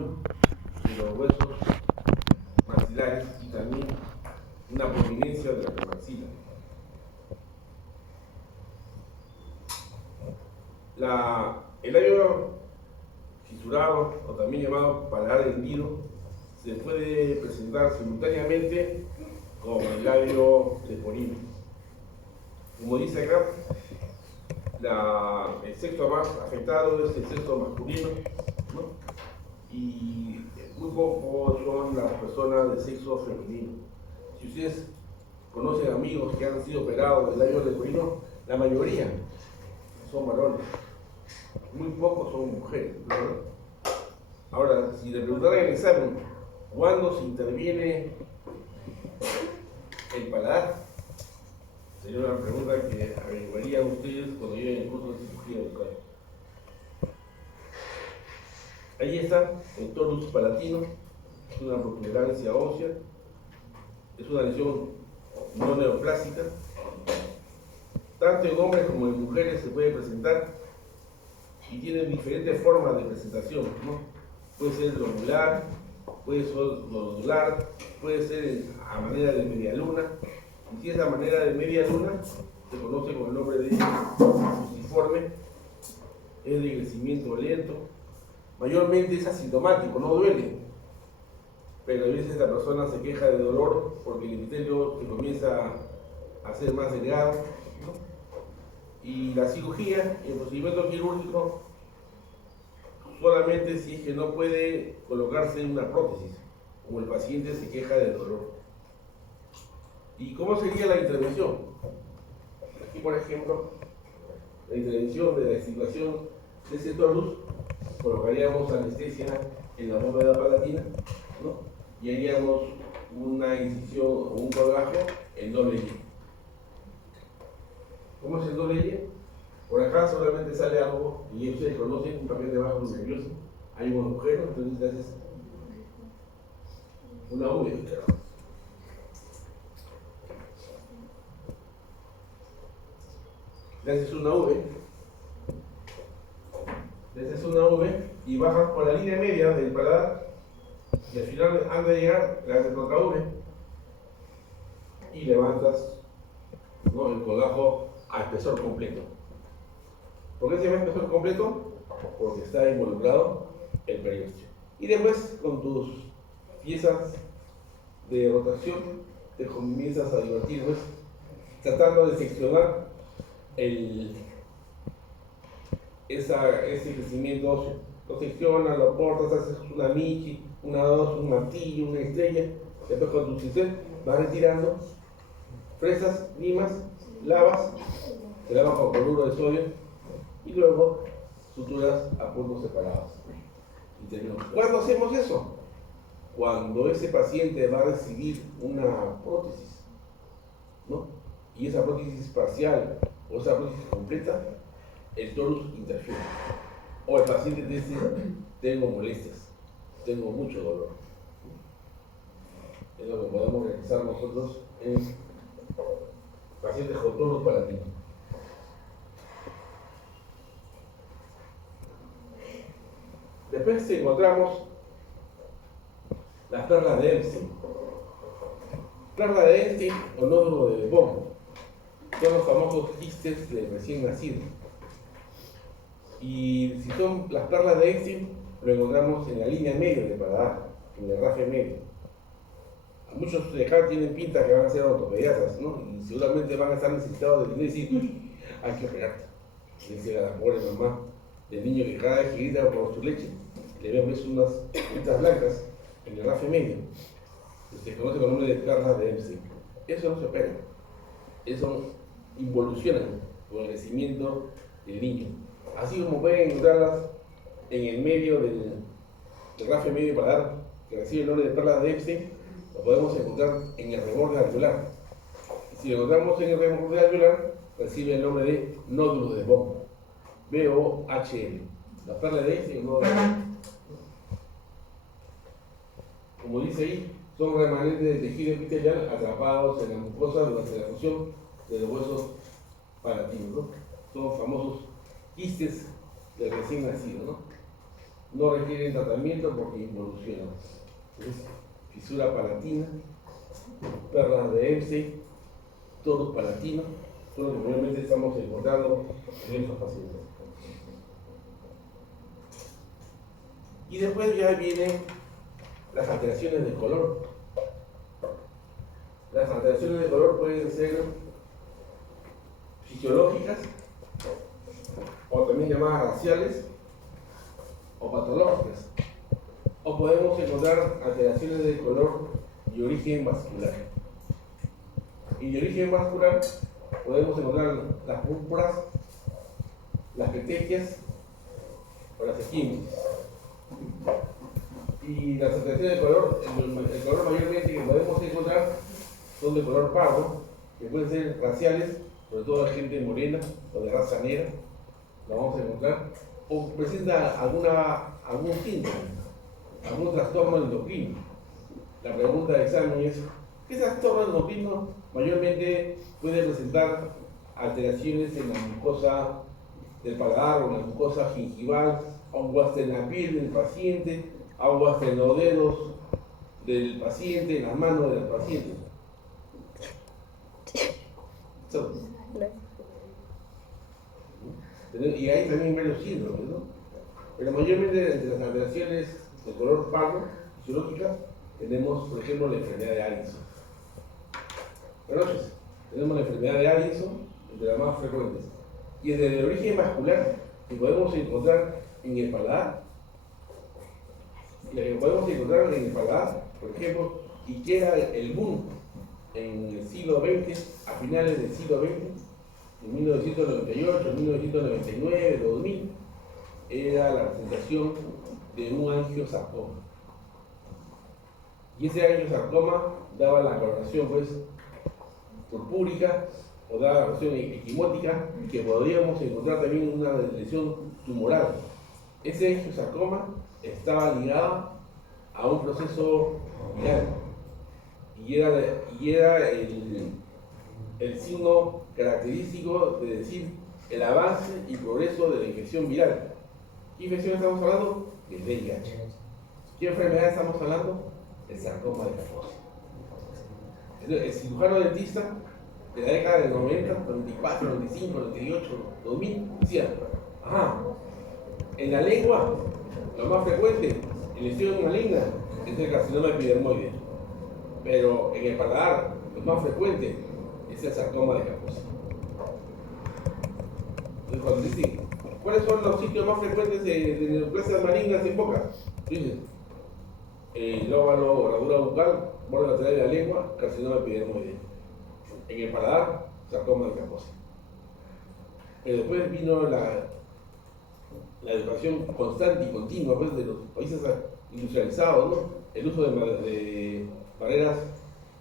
nervio de los huesos maxilares y también una prominencia de la premaxila. El labio fisurado, o también llamado paladar hendido, se puede presentar simultáneamente con el labio leporino. Como dice acá, el sexo más afectado es el sexo masculino, ¿no? Y muy pocos son las personas de sexo femenino. Si ustedes conocen amigos que han sido operados del labio leporino, la mayoría son varones, muy pocos son mujeres, ¿no? Ahora, si le preguntaran en el examen cuándo se interviene el paladar, sería una pregunta que averiguarían ustedes cuando lleguen el curso de cirugía bucal. Ahí está el torus palatino, es una protuberancia ósea, es una lesión no neoplásica. Tanto en hombres como en mujeres se puede presentar y tiene diferentes formas de presentación, ¿no? Puede ser lobular, puede ser nodular, puede ser a manera de media luna. Y si es a manera de media luna, se conoce con el nombre de fusiforme, es de crecimiento lento, mayormente es asintomático, no duele, pero a veces la persona se queja de dolor porque el epitelio se comienza a hacer más delgado, ¿no? Y la cirugía, el procedimiento quirúrgico, solamente si es que no puede colocarse una prótesis, como el paciente se queja de dolor. ¿Y cómo sería la intervención? Aquí, por ejemplo, la intervención de la situación de ese torus, colocaríamos anestesia en la bóveda palatina, ¿no? Y haríamos una incisión o un colgajo en doble Y. ¿Cómo es el doble Y? Por acá solamente sale algo, y ustedes conocen un papel de bajo nervioso, hay un agujero, entonces le haces una V. Le haces una V, y bajas por la línea media del paladar, y al final, antes de llegar, le haces otra V y levantas, ¿no?, el colgajo a espesor completo. ¿Por qué se llama espesor completo? Porque está involucrado el periósteo. Y después, con tus piezas de rotación, te comienzas a divertir, pues, tratando de seccionar ese crecimiento óseo. Lo seccionas, lo cortas, haces una michi, una dos, un martillo, una estrella. Después, con tu cincel, vas retirando, fresas, limas, lavas, te lavas con cloruro de sodio y luego suturas a puntos separados. ¿Cuándo hacemos eso? Cuando ese paciente va a recibir una prótesis, ¿no? Y esa prótesis parcial o esa prótesis completa, el torus interfiere. O el paciente dice, tengo molestias, tengo mucho dolor. Es lo que podemos realizar nosotros en pacientes con torus palatino. Después encontramos las perlas de Epstein. Perla de Epstein o nódulo de Bohm son los famosos quistes de recién nacido. Y si son las perlas de Epstein, lo encontramos en la línea media del paladar, en el rafe medio. Muchos de acá tienen pinta que van a ser ortopediatras, ¿no? Y seguramente van a estar necesitados de decir, hay que operarte. Dice a la pobre mamá del niño que cada vez que grita por su leche, le vemos unas pintas blancas en el rafe medio. Se conoce con el nombre de perlas de Epstein. Eso no se opera. Eso involuciona con el crecimiento del niño. Así como pueden encontrarlas en el medio del rafe medio paladar, que recibe el nombre de perlas de Epstein, lo podemos encontrar en el reborde alveolar. Si lo encontramos en el reborde alveolar, recibe el nombre de nódulo de Bohm, B-O-H-M. Las perlas de Epstein, nódulo de Bohm. Como dice ahí, son remanentes de tejido epitelial atrapados en la mucosa durante la fusión de los huesos palatinos, ¿no? Son famosos quistes del recién nacido, ¿no? no requieren tratamiento porque involucionan. Entonces, fisura palatina, perlas de Epstein, toros palatinos, son lo que probablemente estamos encontrando en estos pacientes. Y después ya vienen las alteraciones de color. Las alteraciones de color pueden ser fisiológicas, o también llamadas raciales, o patológicas. O podemos encontrar alteraciones de color de origen vascular. Y de origen vascular podemos encontrar las púrpuras, las petequias o las esquimosis. Y las alteraciones de color, el color mayormente que podemos encontrar son de color pardo, que pueden ser raciales, sobre todo de gente morena o de raza negra, lo vamos a encontrar, o presenta algún síntoma, algún trastorno endocrino. La pregunta de examen es, ¿qué trastorno endocrino mayormente puede presentar alteraciones en la mucosa del paladar o en la mucosa gingival, o hasta en la piel del paciente, o hasta en los dedos del paciente, en las manos del paciente? Y hay también varios síndromes, ¿no? Pero mayormente entre las alteraciones de color pardo, fisiológicas, tenemos, por ejemplo, la enfermedad de Addison. Entonces, tenemos la enfermedad de Addison, entre las más frecuentes. Y desde el origen vascular, que podemos encontrar en el paladar, por ejemplo, y que era el boom en el siglo XX, a finales del siglo XX, en 1998, 1999, 2000, era la presentación de un angiosarcoma. Y ese angiosarcoma daba la coloración pues purpúrica o daba la coloración equimótica, que podríamos encontrar también en una lesión tumoral. Ese angiosarcoma estaba ligado a un proceso viral y era el signo característico de decir el avance y progreso de la infección viral. ¿Qué infección estamos hablando? El VIH. ¿Qué enfermedad estamos hablando? El sarcoma de Kaposi. El cirujano dentista de la década del 90, 94, 95, 98, 2000 decía, en la lengua, lo más frecuente, en lesión maligna, es el carcinoma epidermoide. Pero en el paladar, lo más frecuente es el sarcoma de Kaposi. Entonces, cuando dicen, ¿cuáles son los sitios más frecuentes de neoplasias malignas en boca? Dicen, el óvalo o herradura bucal, borde lateral de la lengua, carcinoma epidermoide. En el paladar, sarcoma de Kaposi. Pero después vino la educación constante y continua pues, de los países industrializados, ¿no? El uso de barreras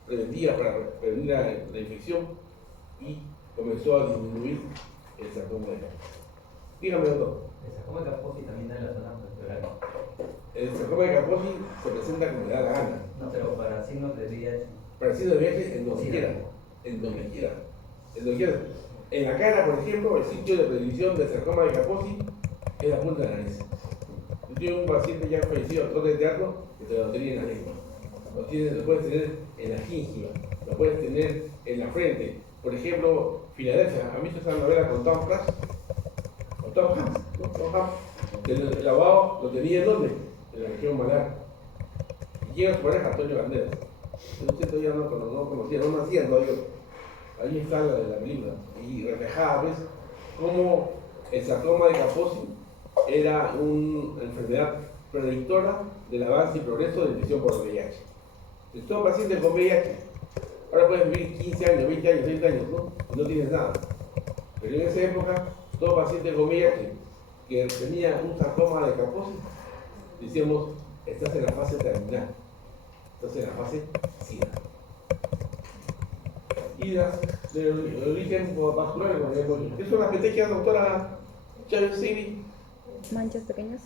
preventivas para prevenir la infección, y comenzó a disminuir el sarcoma de Kaposi. Dígame, doctor. ¿El sarcoma de Kaposi también da en la zona pectoral? El sarcoma de Kaposi se presenta como le da la gana. No, pero para signos de VIH. Para signos de VIH en donde quiera. En donde quiera. En la cara, por ejemplo, el sitio de predilección del sarcoma de Kaposi es la punta de la nariz. Yo tengo un paciente ya fallecido, actor de teatro, que te lo tenía en la lengua. Lo puedes tener en la gingiva, lo puedes tener en la frente. Por ejemplo, Filadelfia, ¿han visto esa novela con Tom Hanks? Con Tom Hanks, ¿no? Tom Hanks. El lavado lo tenía en dónde? En la región malar. Y llega su pareja, Antonio Banderas. Yo todavía no conocía, no nacía todavía. Ahí está la de la película. Y reflejaba, ¿ves? Cómo el sarcoma de Kaposi era una enfermedad predictora del avance y progreso de la infección por VIH. Entonces, todo paciente con VIH, ahora puedes vivir 15 años, 20 años, 30 años, ¿no? Y no tienes nada. Pero en esa época, todo paciente con VIH que tenía un sarcoma de Kaposi, decíamos, estás en la fase terminal, estás en la fase SIDA. Y las de origen vascular, ¿qué son las petequias, doctora Chávez Sigri? Manchas pequeñas.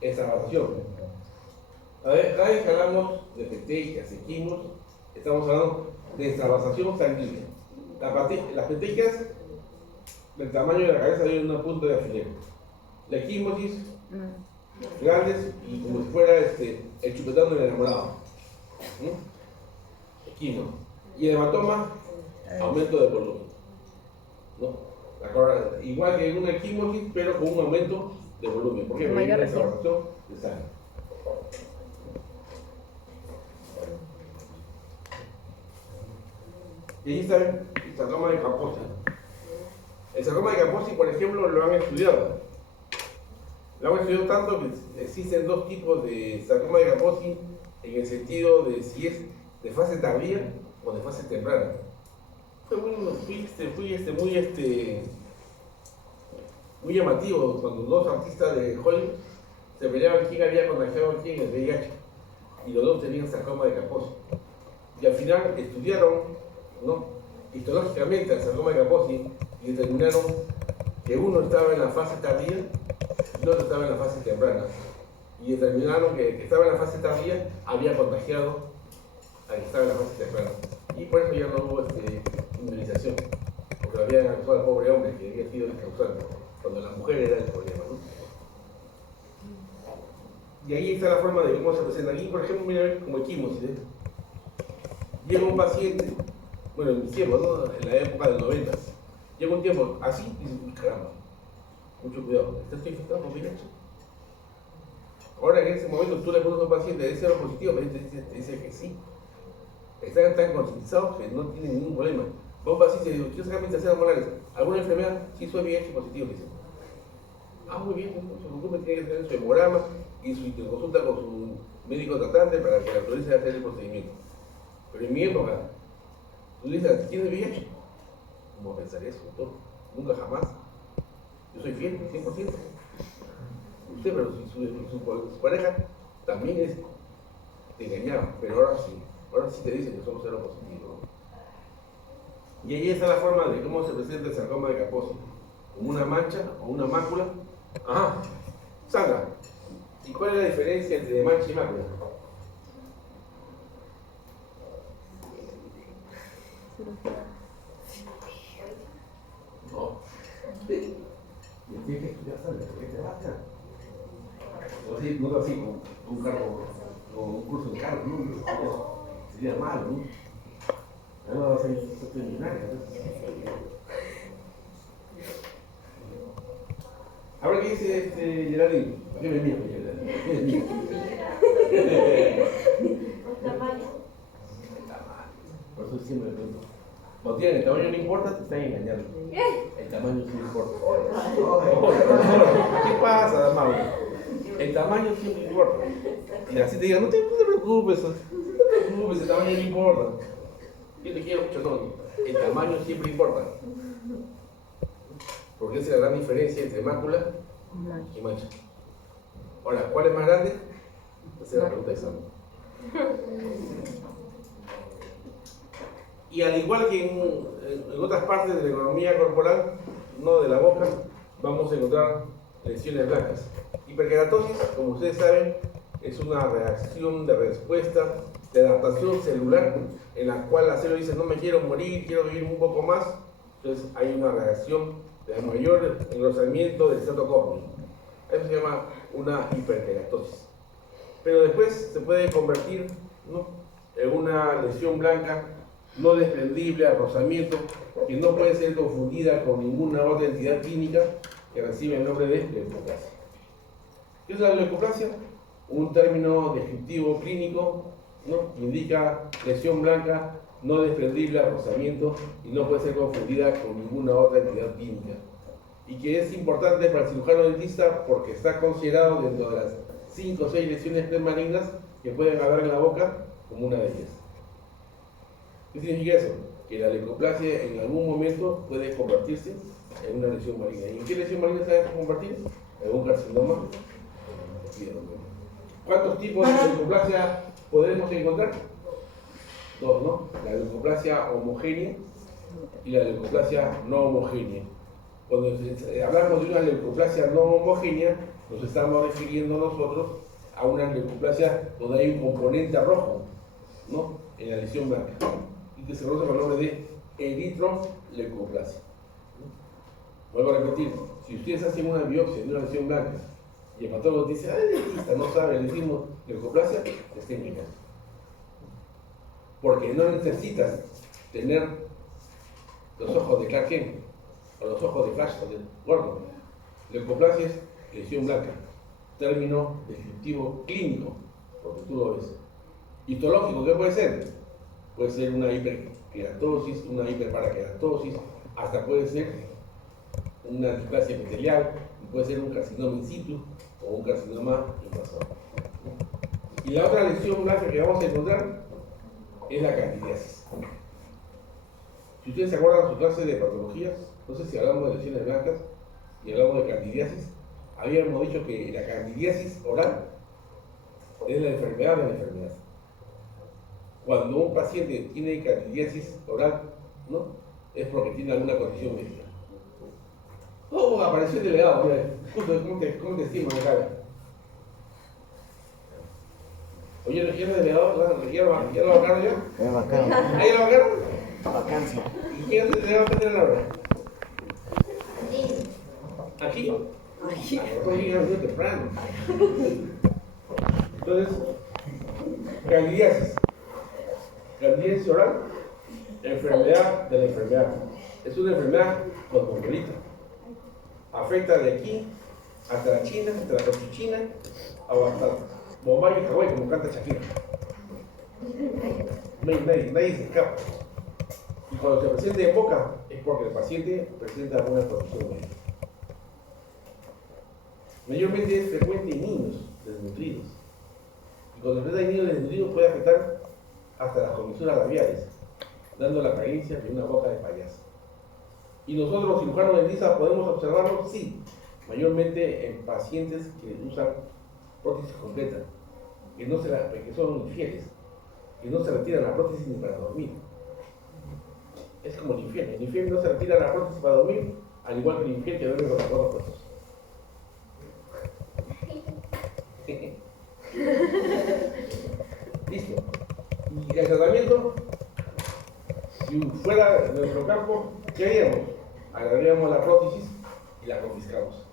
Extravasación. Cada vez que hablamos de petequias, equimos, estamos hablando de extravasación sanguínea. Las petequias del tamaño de la cabeza de una punta de alfiler. La equimosis grandes y como si fuera el chupetón del enamorado. Equino. Y el hematoma, aumento de volumen. ¿No? Igual que en una equimosis, pero con un aumento de volumen. ¿Por qué? Porque hay una evaporación de sangre. Y ahí está el sarcoma de Kaposi. El sarcoma de Kaposi, por ejemplo, lo han estudiado. Lo han estudiado tanto que existen dos tipos de sarcoma de Kaposi en el sentido de si es de fase tardía o de fase temprana. Fue muy llamativo cuando dos artistas de Hollywood se peleaban quién había contagiado a quién el VIH y los dos tenían sarcoma de Kaposi. Y al final estudiaron, ¿no?, histológicamente el sarcoma de Kaposi y determinaron que uno estaba en la fase tardía y el otro estaba en la fase temprana. Y determinaron que el que estaba en la fase tardía había contagiado al que estaba en la fase temprana. Y por eso ya no hubo inmunización, porque lo habían acusado al pobre hombre que había sido el causante, cuando la mujer era el problema, ¿no? Y ahí está la forma de cómo se presenta. Aquí, por ejemplo, mira como equimosis, ¿eh? Llega un paciente, bueno, en mis tiempos, ¿no?, en la época del 90, llega un tiempo así y dice, caramba, mucho cuidado, ¿estás infectado con VIH? Ahora en ese momento tú le pones a un paciente de cero positivo, pero te dice que sí. Están tan concientizados que no tienen ningún problema. Va un paciente y dice, quiero sacar mis terceras molares. ¿Alguna enfermedad? Sí, soy VIH positivo, dice. Ah, muy bien, no se preocupe, tiene que tener su hemograma y su consulta con su médico tratante para que le autorice a hacer el procedimiento. Pero en mi época, tú dices, ¿tienes VIH? ¿Cómo pensar eso, doctor? Nunca jamás. Yo soy fiel, 100%. Usted, pero su pareja también es, te engañaba, pero ahora sí te dicen que somos cero positivos. Y ahí está la forma de cómo se presenta el sarcoma de Kaposi, como una mancha o una mácula. Ajá, Sandra, ¿y cuál es la diferencia entre mancha y mácula? No. Tienes que estudiar, Sandra, porque te vas a no así con un carro, con un curso de carro, ¿no? Sería malo, ¿no? No va a ser millonaria. Ahora, ¿qué dice Geraldine? ¿Qué me mira, Geraldine? ¿Qué me mira? Tamaño. Por eso siempre me pregunto. Cuando tienen el tamaño no importa, te están engañando. El tamaño sí importa. ¿Qué pasa, Mauro? El tamaño siempre importa. Y así te digan, no te preocupes, el tamaño no importa. Yo te quiero mucho, no. El tamaño siempre importa. Porque esa es la gran diferencia entre mácula y mancha. Ahora, ¿cuál es más grande? Esa es la pregunta de examen. Y al igual que en otras partes de la economía corporal, no de la boca, vamos a encontrar lesiones blancas. Hiperkeratosis, como ustedes saben, es una reacción de respuesta de adaptación celular en la cual la célula dice no me quiero morir, quiero vivir un poco más. Entonces hay una reacción de mayor engrosamiento del estrato córneo. Eso se llama una hiperkeratosis. Pero después se puede convertir, ¿no?, en una lesión blanca no desprendible al rozamiento, que no puede ser confundida con ninguna otra entidad clínica que recibe el nombre de leucoplasia. ¿Qué es la leucoplasia? Un término descriptivo clínico, ¿no?, que indica lesión blanca no desprendible al rozamiento y no puede ser confundida con ninguna otra entidad clínica. Y que es importante para el cirujano dentista porque está considerado dentro de las 5 o 6 lesiones premalignas que pueden haber en la boca como una de ellas. ¿Qué significa eso? Que la leucoplasia en algún momento puede convertirse en una lesión maligna. ¿Y en qué lesión maligna se va a convertir? En un carcinoma. ¿Cuántos tipos de leucoplasia podemos encontrar? 2, ¿no? La leucoplasia homogénea y la leucoplasia no homogénea. Cuando hablamos de una leucoplasia no homogénea, nos estamos refiriendo nosotros a una leucoplasia donde hay un componente rojo, ¿no?, en la lesión blanca, y que se conoce con el nombre de eritroleucoplasia. Vuelvo a repetir, si ustedes hacen una biopsia de una lesión blanca Y el patólogo dice, el dentista no sabe, le decimos leucoplasia, es técnica. Porque no necesitas tener los ojos de Clark Kent, o los ojos de Flash, o de Gordon. Leucoplasia es lesión blanca, término descriptivo clínico, porque tú lo ves. Histológico, ¿qué puede ser? Puede ser una hiperkeratosis, una hiperparakeratosis, hasta puede ser una displasia epitelial, puede ser un carcinoma in situ o un carcinoma invasor. Y la otra lesión blanca que vamos a encontrar es la candidiasis. Si ustedes se acuerdan de su clase de patologías, no sé si hablamos de lesiones blancas y hablamos de candidiasis, habíamos dicho que la candidiasis oral es la enfermedad de la enfermedad. Cuando un paciente tiene candidiasis oral, ¿no? Es porque tiene alguna condición médica. Oh, apareció el delegado, mira, ¿cómo te estiman acá? Oye, ¿ya el delegado? ¿Ya lo vacaron ya? Es bacán. ¿Ah, ya lo vacaron? Vacancia. ¿Y quién es el delegado que tiene la hora? ¿Aquí? Aquí. Estoy llegando temprano. Entonces, candidiasis. Candidiasis oral, enfermedad de la enfermedad. Es una enfermedad cosmopolita. Afecta de aquí hasta la China, hasta la Cochinchina, o hasta Bombay y Hawái, como canta Shakira. Nadie se escapa. Y cuando se presenta en boca, es porque el paciente presenta alguna condición médica. Mayormente es frecuente en niños desnutridos. Y cuando se presenta en niños desnutridos puede afectar hasta las comisuras labiales, dando la apariencia de una boca de payaso. ¿Y nosotros los cirujanos dentistas podemos observarlo? Sí, mayormente en pacientes que usan prótesis completa, que son infieles, que no se retiran la prótesis ni para dormir. Es como el infiel no se retira la prótesis para dormir, al igual que el infiel que duerme con los ojos puestos. Listo. Y el tratamiento, si fuera de nuestro campo, ¿qué haríamos? Agarraríamos la prótesis y la confiscamos.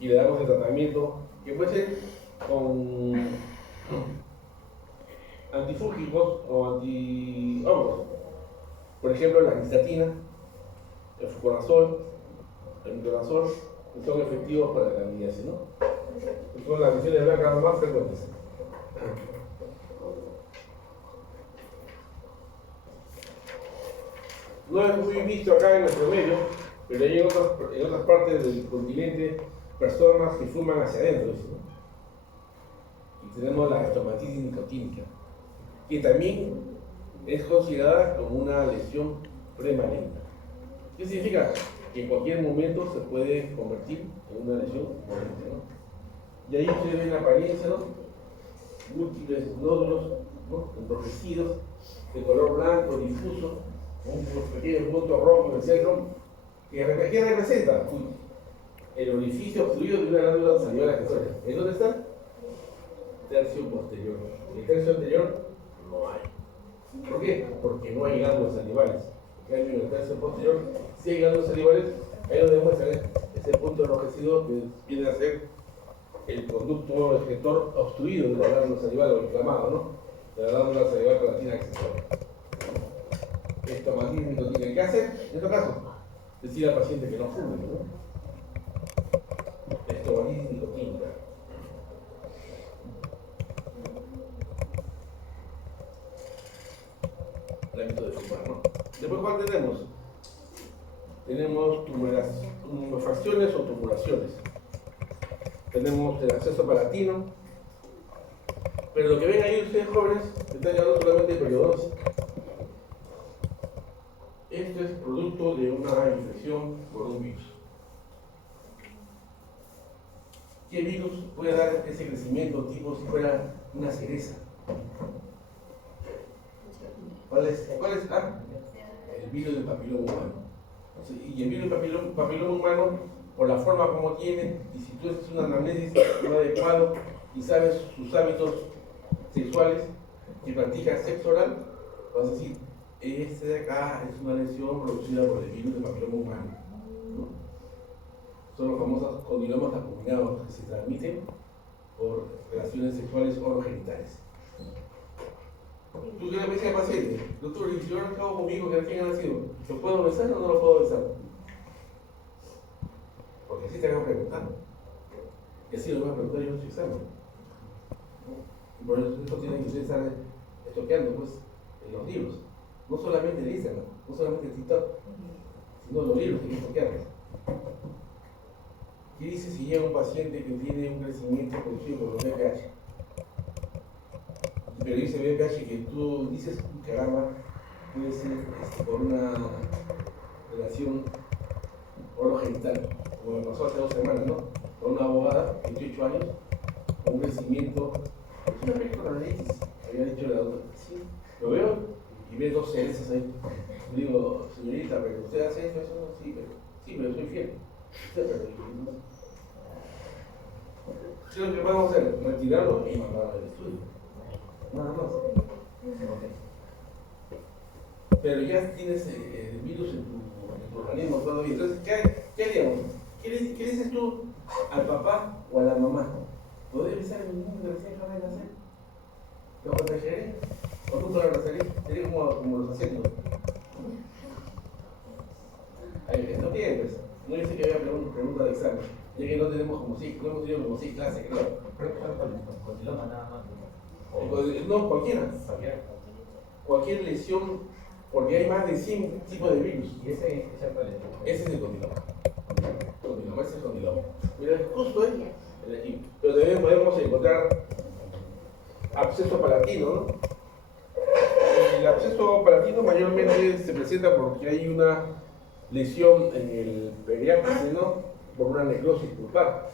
Y le damos el tratamiento que puede ser con antifúngicos o antihongos. Por ejemplo, la cistatina, el fluconazol, el metronazol, que son efectivos para la candidiasis, ¿no? Son las lesiones blancas más frecuentes. No es muy visto acá en nuestro medio, pero hay en otras partes del continente personas que fuman hacia adentro, ¿no? Y tenemos la estomatitis nicotínica, que también es considerada como una lesión premaligna. ¿Qué significa? Que en cualquier momento se puede convertir en una lesión maligna, ¿no? Y ahí ustedes ven la apariencia, ¿no? Múltiples nódulos, ¿no? Enrojecidos, de color blanco, difuso, un pequeño punto rojo en el centro, que representa el orificio obstruido de una glándula salival accesoria. ¿En dónde está? Tercio posterior. En el tercio anterior no hay. ¿Por qué? Porque no hay glándulas salivales. En el tercio posterior, si hay glándulas salivales, ahí lo demuestra ese punto enrojecido que viene a ser el conducto excretor obstruido de la glándula salival o inflamado, ¿no? De la glándula salival palatina accesoria. Estomatitis nicotínica. ¿Qué hace? En este caso, decir al paciente que no fume, ¿no? Estomatitis nicotínica. El hábito de fumar, ¿no? Después, ¿cuál tenemos? Tenemos tumefacciones o tumulaciones. Tenemos el acceso palatino. Pero lo que ven ahí ustedes jóvenes, están llamando solamente de periodosis. Esto es producto de una infección por un virus. ¿Qué virus puede dar ese crecimiento tipo si fuera una cereza? ¿Cuál es? Ah, el virus del papiloma humano. Y el virus del papiloma humano, por la forma como tiene, y si tú haces una anamnesis no adecuado y sabes sus hábitos sexuales y practicas sexo oral, vas a decir, este de acá es una lesión producida por el virus del papiloma humano, ¿no? son los famosos condilomas acuminados que se transmiten por relaciones sexuales orogenitales. Tú que le dices al paciente, doctor, y si yo acabo conmigo que recién ha nacido, ¿lo puedo besar o no lo puedo besar? Porque así te van preguntando. Y así lo van a preguntar yo en su examen. Y por eso tienen que estar estoqueando pues, en los libros. No solamente el Instagram, no solamente el TikTok, sino los libros que hay que estoquearlos. ¿Qué dice si llega un paciente que tiene un crecimiento producido por los BPH? Pero dice BPH que tú dices, caramba, puede ser por una relación orogenital, como me pasó hace 2 semanas, ¿no? Con una abogada, 28 años, con un crecimiento, es una pericoronitis, había dicho la doctora. Sí, lo veo y ve 2 cerezas ahí. Le digo, señorita, pero usted hace esto, eso, no, sí, pero soy fiel. ¿Qué es lo que vamos a hacer? Retirarlo y mandarlo al estudio. Nada más. Pero ya tienes el virus en tu organismo todavía. Entonces, ¿qué haríamos? ¿Qué le dices tú al papá o a la mamá? ¿No debe ser el niño que recién acaba de nacer? ¿Lo protegeré? ¿O tú te lo abrazarías? Sería como los asientos. Esto bien, pues. No dice que había pregunta de examen. Ya que no tenemos como sí, no hemos tenido como sí clase, creo. Condiloma nada más. No, cualquier lesión, porque hay más de 100 tipos de virus. ¿Y ese cuál es? Ese es el condiloma. Ese es el condiloma. Mira, justo es aquí. Pero también podemos encontrar absceso palatino, ¿no? El absceso palatino mayormente se presenta porque hay una lesión en el periápice, ¿no? Por una necrosis pulpar.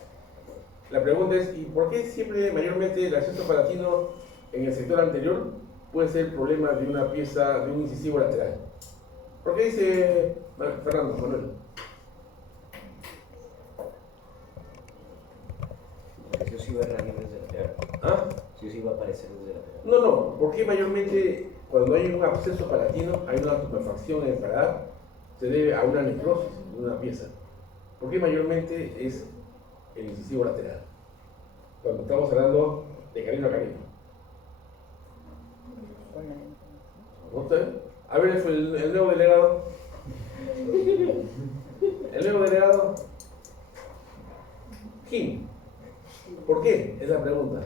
La pregunta es, ¿y por qué siempre mayormente el absceso palatino en el sector anterior puede ser problema de una pieza, de un incisivo lateral? ¿Por qué dice Fernando Manuel? Porque sí va a venir desde lateral. ¿Ah? Sí va a aparecer desde lateral. No, ¿por qué mayormente cuando hay un absceso palatino, hay una tumefacción en el paladar, se debe a una necrosis de una pieza? ¿Por qué mayormente es el incisivo lateral? Cuando estamos hablando de canino a canino. ¿No está bien? A ver, el nuevo delegado. El nuevo delegado. Jim. ¿Por qué? Es la pregunta.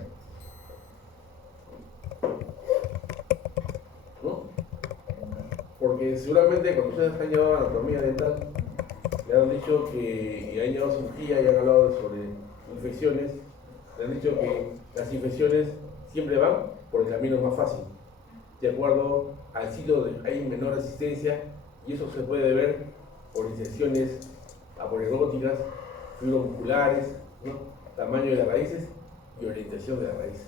¿No? Porque seguramente cuando ustedes han llevado anatomía dental, le han dicho que, y han llevado cirugía y han hablado sobre infecciones, le han dicho que las infecciones siempre van por el camino más fácil, de acuerdo al sitio donde hay menor resistencia, y eso se puede ver por incisiones aponeurológicas, fibromusculares, ¿no? Tamaño de las raíces y orientación de las raíces.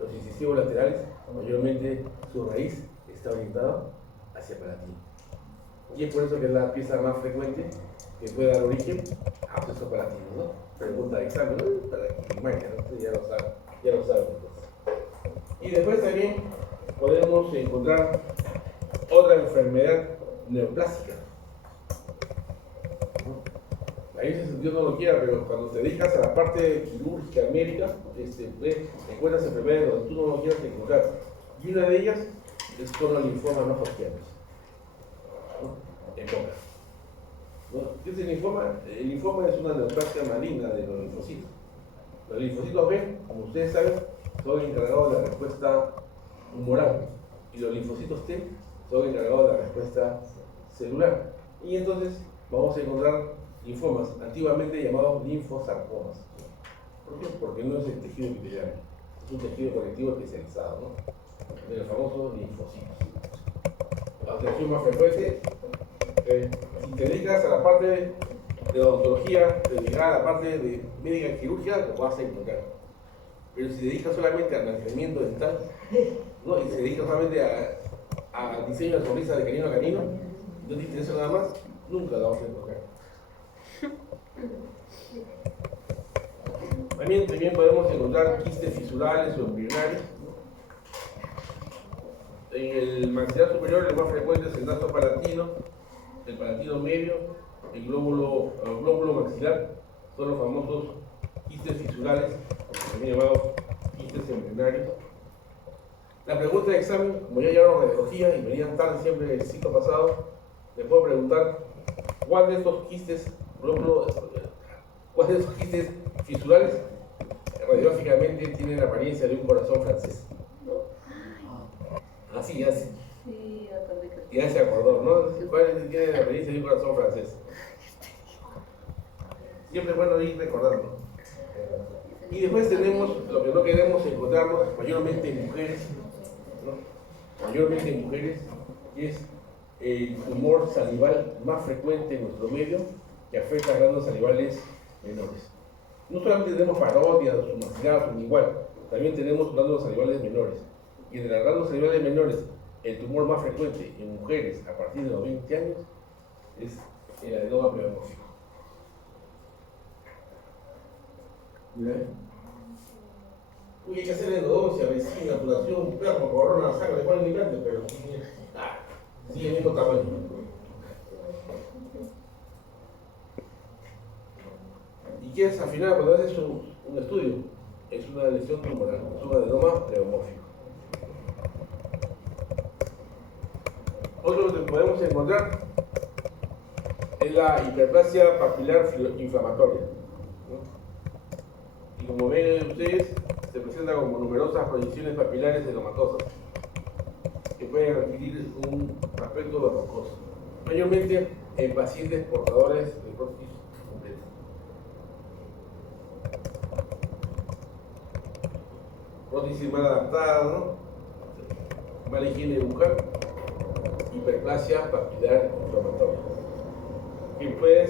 Los incisivos laterales, mayormente su raíz está orientada hacia palatino. Y es por eso que es la pieza más frecuente que puede dar origen a absceso palatino, ¿no? Pregunta de examen, ¿no? Para que imaginen, ustedes ya lo saben. Y después también podemos encontrar otra enfermedad neoplásica. Ahí Dios no lo quiera, pero cuando te dedicas a la parte quirúrgica médica, encuentras enfermedades donde tú no lo quieras encontrar. Y una de ellas es con los linfomas no Hodgkinos, ¿no? En boca. ¿No? ¿Qué es el linfoma? El linfoma es una neoplasia maligna de los linfocitos. Los linfocitos B, como ustedes saben, son encargados de la respuesta humoral. Y los linfocitos T son encargados de la respuesta celular. Y entonces vamos a encontrar linfomas, antiguamente llamados linfosarcomas. ¿Por qué? Porque no es el tejido epitelial, es un tejido conectivo especializado, ¿no? De los famosos linfocitos. La atención más frecuente, si te dedicas a la parte de odontología, dedicada a la parte de médica y quirúrgica, lo vas a encontrar. Pero si te dedicas solamente al mantenimiento dental, ¿no? Y se dedica solamente a diseño de sonrisa de canino a canino, no te interesa nada más, nunca la vas a encontrar. También podemos encontrar quistes fisurales o embrionarios. En el maxilar superior el más frecuente es el naso palatino, el palatino medio glóbulo maxilar son los famosos quistes fisurales, también llamados quistes embrionarios. La pregunta de examen, como ya llevaron radiología y venían tarde siempre el ciclo pasado, les puedo preguntar cuál de estos quistes fisurales radiográficamente tiene la apariencia de un corazón francés. Así, así. Sí, acordé que... Ya se acordó, ¿no? ¿Cuál tiene la apariencia de un corazón francés? Siempre es bueno ir recordando. Y después tenemos lo que no queremos encontrarnos mayormente en mujeres, ¿no? Mayormente en mujeres, que es el tumor salival más frecuente en nuestro medio que afecta a glándulas salivales menores. No solamente tenemos parodias, sumacidad, igual, también tenemos glándulas salivales menores. Y de las glándulas salivales menores, el tumor más frecuente en mujeres a partir de los 20 años es el adenoma pleomórfico. Uy, hay que hacer endodoncia, vecina, tubulación, perro, corona, sangre, ponen implante, pero sigue el mismo tamaño. ¿Y qué es? Al final, cuando haces un estudio, es una lesión tumoral, es un adenoma pleomórfico. Otro que podemos encontrar es la hiperplasia papilar inflamatoria, ¿no? Y como ven ustedes, se presenta como numerosas proyecciones papilares edematosas que pueden adquirir un aspecto verrucoso, mayormente en pacientes portadores de prótesis completa. Prótesis mal adaptada, ¿no? Mala higiene bucal, hiperplasia papilar inflamatoria, que puede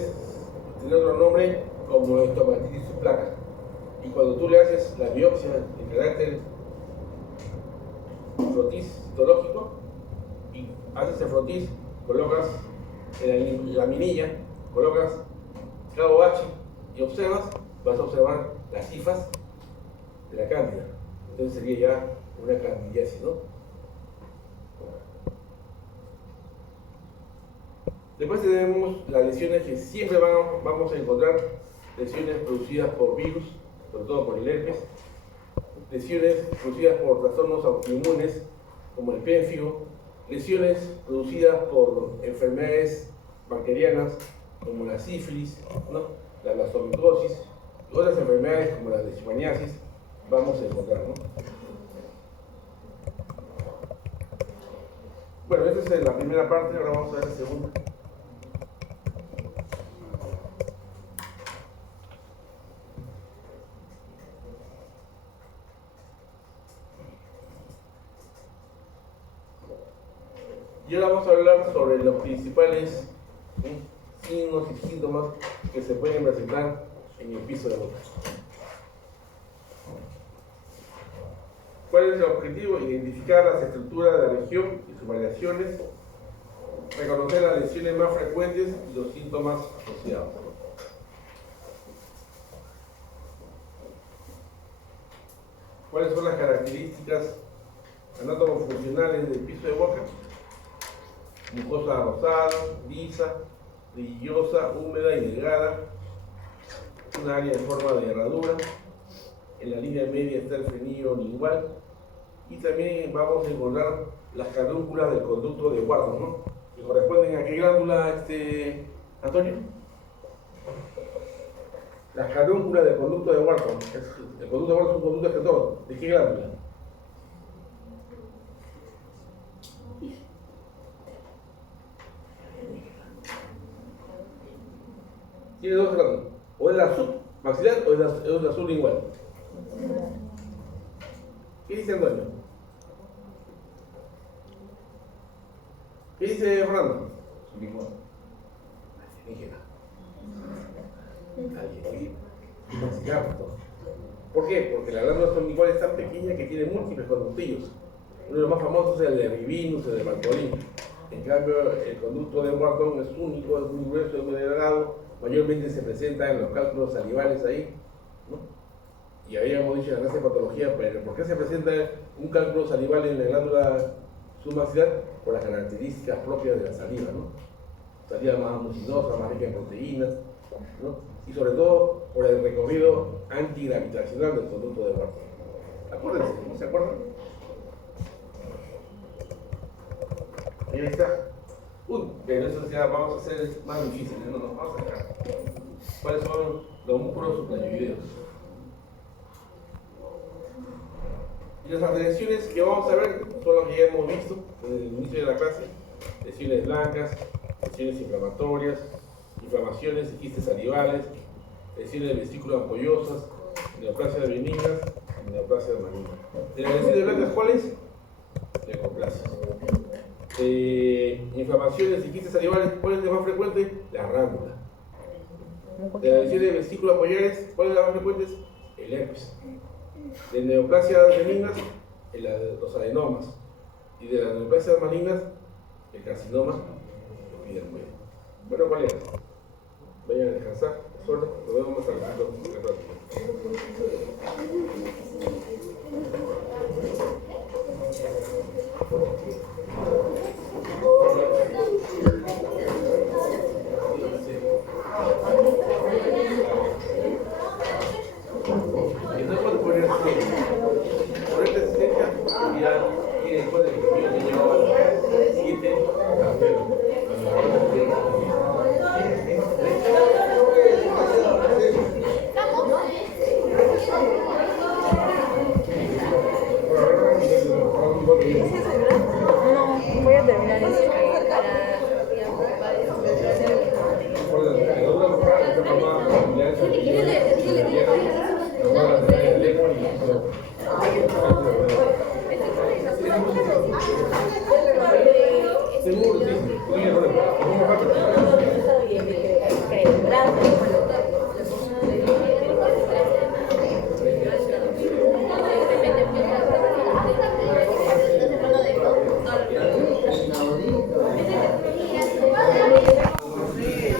tener otro nombre como estomatitis de placa. Y cuando tú le haces la biopsia de carácter frotis citológico y haces el frotis, colocas en la minilla, colocas cabo H y observas, vas a observar las hifas de la cándida. Entonces sería ya una candidiasis, ¿no? Después tenemos las lesiones que siempre vamos a encontrar, lesiones producidas por virus, sobre todo por el herpes, lesiones producidas por trastornos autoinmunes como el pénfigo, lesiones producidas por enfermedades bacterianas como la sífilis, ¿no? La blastomicosis y otras enfermedades como la leishmaniasis vamos a encontrar, ¿no? Bueno, esta es la primera parte, ahora vamos a ver la segunda. Y ahora vamos a hablar sobre los principales signos y síntomas que se pueden presentar en el piso de boca. ¿Cuál es el objetivo? Identificar las estructuras de la región y sus variaciones, reconocer las lesiones más frecuentes y los síntomas asociados. ¿Cuáles son las características anatomofuncionales del piso de boca? Mucosa rosada, lisa, brillosa, húmeda y delgada, una área de forma de herradura, en la línea media está el frenillo lingual y también vamos a encontrar las carúnculas del conducto de Wharton, ¿no? Que corresponden a qué glándula, Antonio. Las carúnculas del conducto de Wharton, el conducto de Wharton es un conducto excretor, ¿de qué glándula? Tiene dos glándulas, o es la submaxilar o es la sublingual. ¿Qué dice Antonio? ¿Qué dice Fernando? Sublingual. ¿Por qué? Porque la glándula sublingual es tan pequeña que tiene múltiples conductillos. Uno de los más famosos es el de Rivinus, el de Marcolin. En cambio, el conducto de Wharton es único, es muy grueso, es muy delgado. Mayormente se presenta en los cálculos salivales ahí, ¿no? Y habíamos dicho en la clase de patología, pero ¿por qué se presenta un cálculo salival en la glándula submaxilar? Por las características propias de la saliva, ¿no? salida más mucinosa, más rica en proteínas, ¿no? Y sobre todo por el recorrido antigravitacional del conducto de Barton. Acuérdense, ¿no se acuerdan? Ahí está. Pero eso ya vamos a hacer más difícil, ¿no? Nos vamos a sacar. ¿Cuáles son los músculos suprayoideos? Y las lesiones que vamos a ver son las que ya hemos visto desde el inicio de la clase: lesiones blancas, lesiones inflamatorias, inflamaciones y quistes salivales, lesiones de vesículas ampollosas, neoplasias benignas y neoplasias malignas. De las lesiones blancas, ¿cuáles? Leucoplasias. Inflamaciones y quistes salivales, ¿cuál es la más frecuente? La rándula. De las lesiones de vesículas ampollares, ¿cuáles son las más frecuentes? El herpes. De neoplasias benignas, los adenomas. Y de las neoplasias malignas, el carcinoma epidermoide. Bueno, ¿cuál es? Vayan a descansar. Solo nos vemos más al rato. Entonces, cuando poner ponerte asistencia y después de que yo te llevo al siguiente campeón.